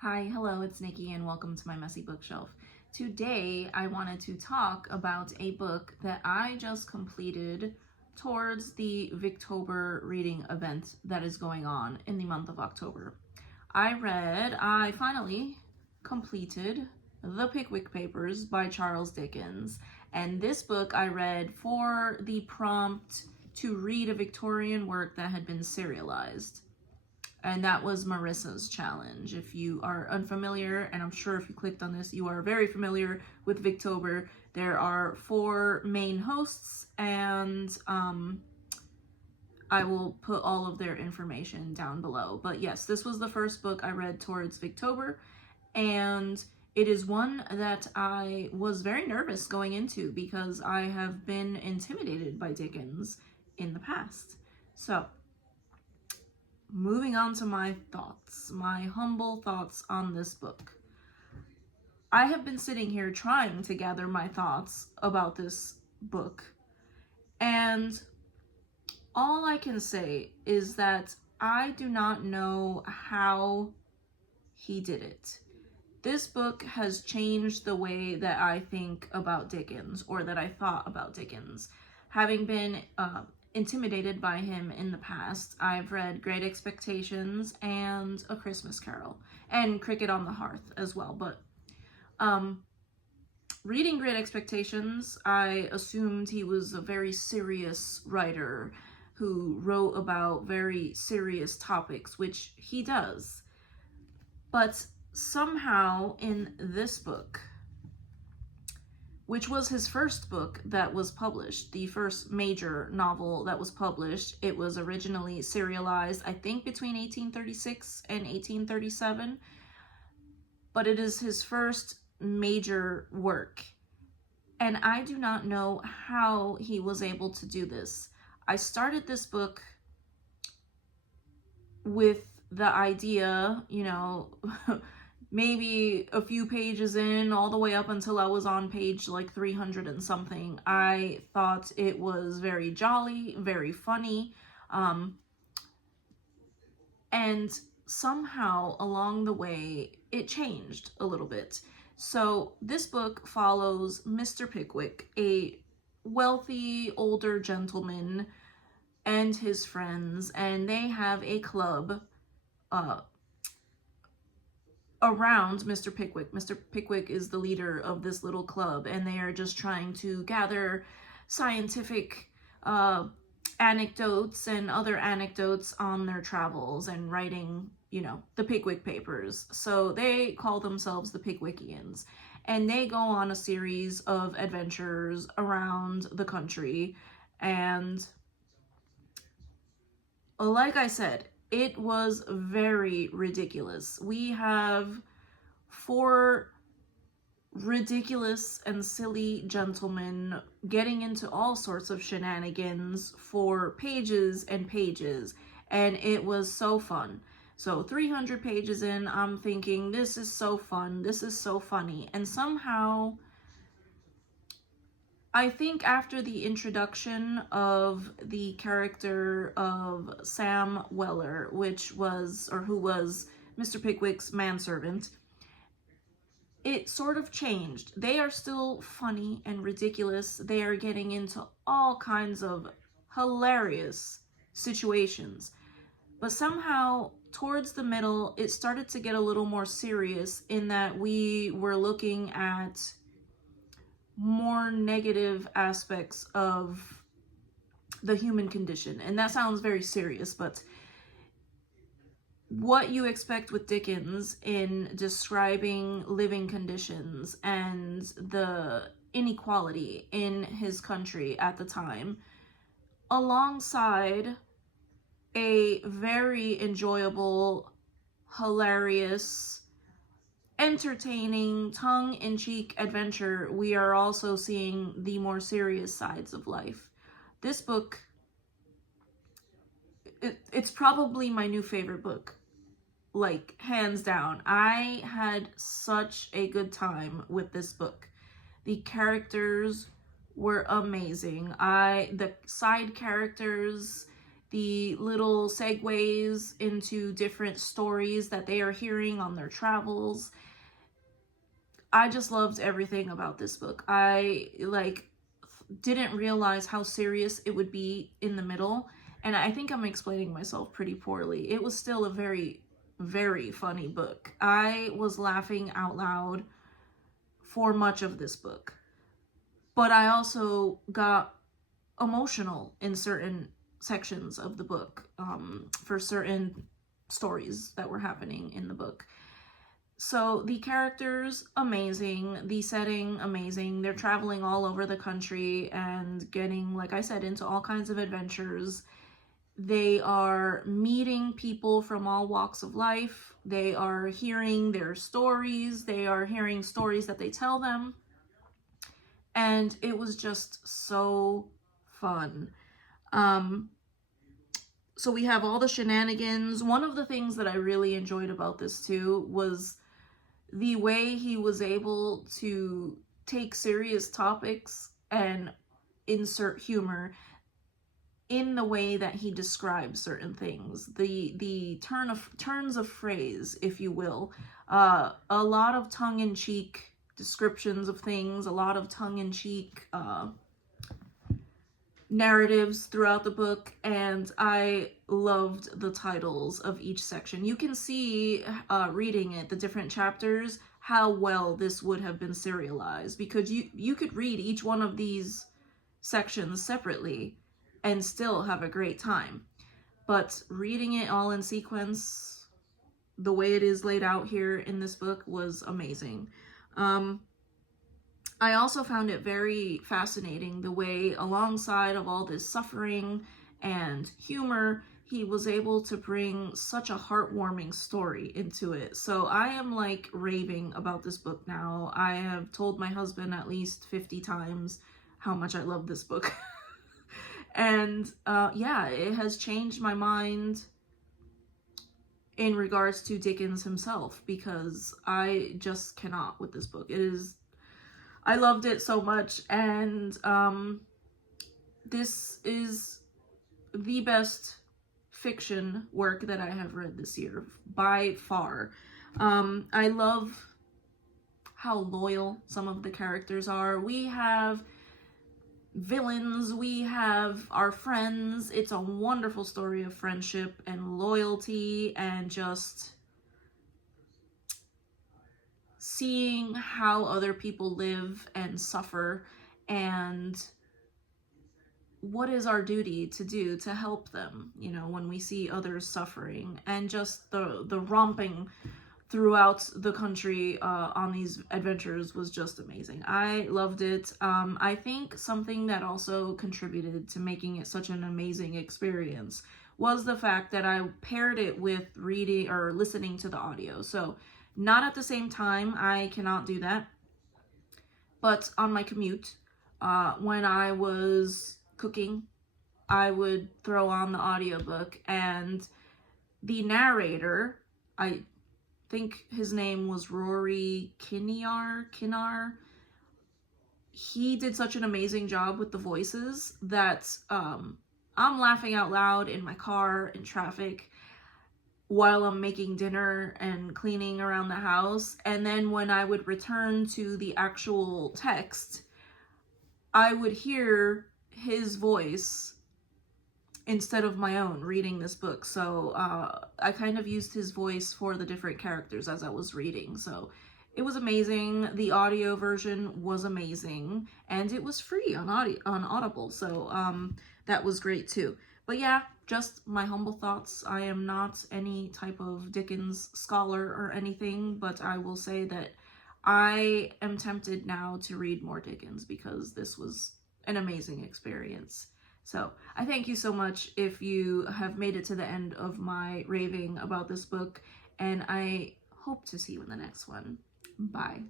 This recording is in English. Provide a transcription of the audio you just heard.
Hi, hello, it's Nikki and welcome to my messy bookshelf. Today I wanted to talk about a book that I just completed towards the Victober reading event that is going on in the month of October. I finally completed The Pickwick Papers by Charles Dickens, and this book I read for the prompt to read a Victorian work that had been serialized. And that was Marissa's challenge. If you are unfamiliar, and I'm sure if you clicked on this, you are very familiar with Victober. There are 4 main hosts, and I will put all of their information down below. But yes, this was the first book I read towards Victober, and it is one that I was very nervous going into because I have been intimidated by Dickens in the past. So, moving on to my thoughts, my humble thoughts on this book. I have been sitting here trying to gather my thoughts about this book, and all I can say is that I do not know how he did it. This book has changed the way that I think about Dickens, or that I thought about Dickens. Having been intimidated by him in the past, I've read Great Expectations and A Christmas Carol, and Cricket on the Hearth as well. But reading Great Expectations, I assumed he was a very serious writer who wrote about very serious topics, which he does. But somehow in this book, which was his first book that was published, the first major novel that was published. It was originally serialized, I think, between 1836 and 1837, but it is his first major work. And I do not know how he was able to do this. I started this book with the idea, maybe a few pages in, all the way up until I was on page like 300 and something. I thought it was very jolly, very funny, and somehow along the way it changed a little bit. So this book follows Mr. Pickwick, a wealthy older gentleman, and his friends, and they have a club around Mr. Pickwick. Mr. Pickwick is the leader of this little club, and they are just trying to gather scientific anecdotes and other anecdotes on their travels and writing, the Pickwick Papers. So they call themselves the Pickwickians, and they go on a series of adventures around the country. And like I said, it was very ridiculous. We have 4 ridiculous and silly gentlemen getting into all sorts of shenanigans for pages and pages, and it was so fun. So 300 pages in, I'm thinking, this is so fun, this is so funny, and somehow I think after the introduction of the character of Sam Weller, who was Mr. Pickwick's manservant, it sort of changed. They are still funny and ridiculous. They are getting into all kinds of hilarious situations. But somehow, towards the middle, it started to get a little more serious in that we were looking at more negative aspects of the human condition. And that sounds very serious, but what you expect with Dickens in describing living conditions and the inequality in his country at the time, alongside a very enjoyable, hilarious, entertaining, tongue-in-cheek adventure, we are also seeing the more serious sides of life. This book, it's probably my new favorite book, like hands down. I had such a good time with this book. The characters were amazing. The side characters the little segues into different stories that they are hearing on their travels. I just loved everything about this book. I didn't realize how serious it would be in the middle, and I think I'm explaining myself pretty poorly. It was still a very, very funny book. I was laughing out loud for much of this book, but I also got emotional in certain sections of the book, for certain stories that were happening in the book. So the characters, amazing. The setting, amazing. They're traveling all over the country and getting, like I said, into all kinds of adventures. They are meeting people from all walks of life. They are hearing their stories. They are hearing stories that they tell them. And it was just so fun. So we have all the shenanigans. One of the things that I really enjoyed about this too was the way he was able to take serious topics and insert humor in the way that he describes certain things. The turns of phrase, if you will. A lot of tongue-in-cheek descriptions of things, a lot of tongue-in-cheek narratives throughout the book, and I loved the titles of each section. You can see, reading it, the different chapters, how well this would have been serialized, because you could read each one of these sections separately and still have a great time. But reading it all in sequence, the way it is laid out here in this book, was amazing. I also found it very fascinating the way, alongside of all this suffering and humor, he was able to bring such a heartwarming story into it. So I am like raving about this book now. I have told my husband at least 50 times how much I love this book. And yeah, it has changed my mind in regards to Dickens himself, because I just cannot with this book. I loved it so much, and this is the best fiction work that I have read this year, by far. I love how loyal some of the characters are. We have villains, we have our friends. It's a wonderful story of friendship and loyalty, and just seeing how other people live and suffer, and what is our duty to do to help them, you know, when we see others suffering. And just the romping throughout the country on these adventures was just amazing. I loved it. I think something that also contributed to making it such an amazing experience was the fact that I paired it with reading or listening to the audio. So not at the same time, I cannot do that, but on my commute, when I was cooking, I would throw on the audiobook, and the narrator, I think his name was Rory Kinnar. He did such an amazing job with the voices that I'm laughing out loud in my car, in traffic, while I'm making dinner and cleaning around the house. And then when I would return to the actual text, I would hear his voice instead of my own reading this book. So I kind of used his voice for the different characters as I was reading. So it was amazing. The audio version was amazing, and it was free on Audible. So that was great too. But yeah, just my humble thoughts. I am not any type of Dickens scholar or anything, but I will say that I am tempted now to read more Dickens, because this was an amazing experience. So I thank you so much if you have made it to the end of my raving about this book, and I hope to see you in the next one. Bye.